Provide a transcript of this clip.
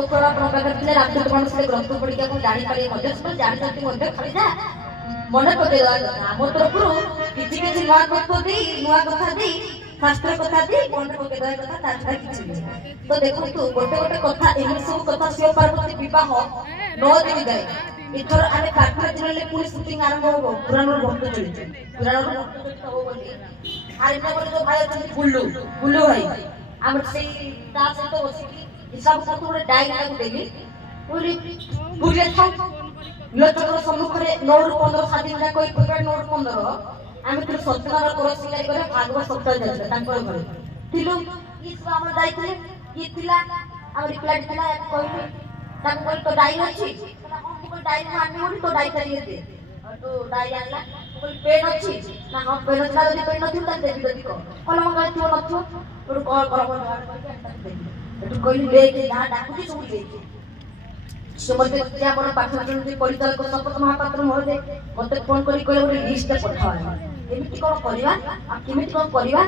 ଲୋକର ପ୍ରକାର ଥିଲେ ରାମଚନ୍ଦ୍ର ମାନସରେ ଗ୍ରନ୍ଥ ପଢିକି ଆପଣ ଜାଣିପାରିବେ ମଧ୍ୟ ସେମାନେ ଜାଣିଛନ୍ତି ମଧ୍ୟ ଖାଲି ଯା ମନେ ପକେଇଦେବା କଥା ଆମ ତରଫରୁ କିଛି କିଛି ନୂଆ ତଥ୍ୟ ଦେଇ ନୂଆ କଥା ଦେଇ ଶାସ୍ତ୍ର କଥା ଦେଇ ମନେ ପକେଇଦେବା କଥା ତା ଛଡା କିଛି ନୁହେଁ। ତ ଦେଖନ୍ତୁ ଗୋଟେ ଗୋଟେ କଥା ଏମିତି ସବୁ କଥା ଶିବ ପାର୍ବତୀ ବିବାହ 9 ଦିନ ଯାଏ ଏଥର ଆମେ କାଠୁଆ ଜିଲ୍ଲାରେ ପୁଣି ସୁଟିଂ ଆରମ୍ଭ ହବ ପୁରାଣର ଭକ୍ତ ଚଳିତ ପୁରାଣର ଭକ୍ତ ଚଳିତ ହବ ବୋଲି ଆରିନାଗର ଯୋଉ ଭାଇ ଅଛନ୍ତି ବୁଲ୍ଲୁ ବୁଲ୍ଲୁ ଭାଇ ଆମର ସେଇ ତା ସହିତ ବସିକି हिसाब से तो डायरी लागू देली पूरी पूरी था लोचकर सम्मुखरे 9 ରୁ 15 सादिन जा कोई पेपर 9 ରୁ 15 आमे तो सत्यनारायण कोर शिकारी करे भागवत सप्ताह जाते तांकर घरे थिलु इस हम जाइतले की थिला हम रिप्लाई थिला एक कहली ताको बोल तो डायरी अछि हम को डायरी आनी बोली तो डायरी करिए दे तो डायरी आनला बोल पेन अछि ना हम पेन था यदि पेन नथि त देबी ददी को कलम गाइथियो नथो तो कॉल कर एटु कहली लेके जहाँ डाकुची सब लेके से मते जे हमर पाठन जे परिचालक संपत महापात्र महोदय मते फोन करी कहले लिस्ट पठावा एमिति कोन करबा आ केमिति कोन करबा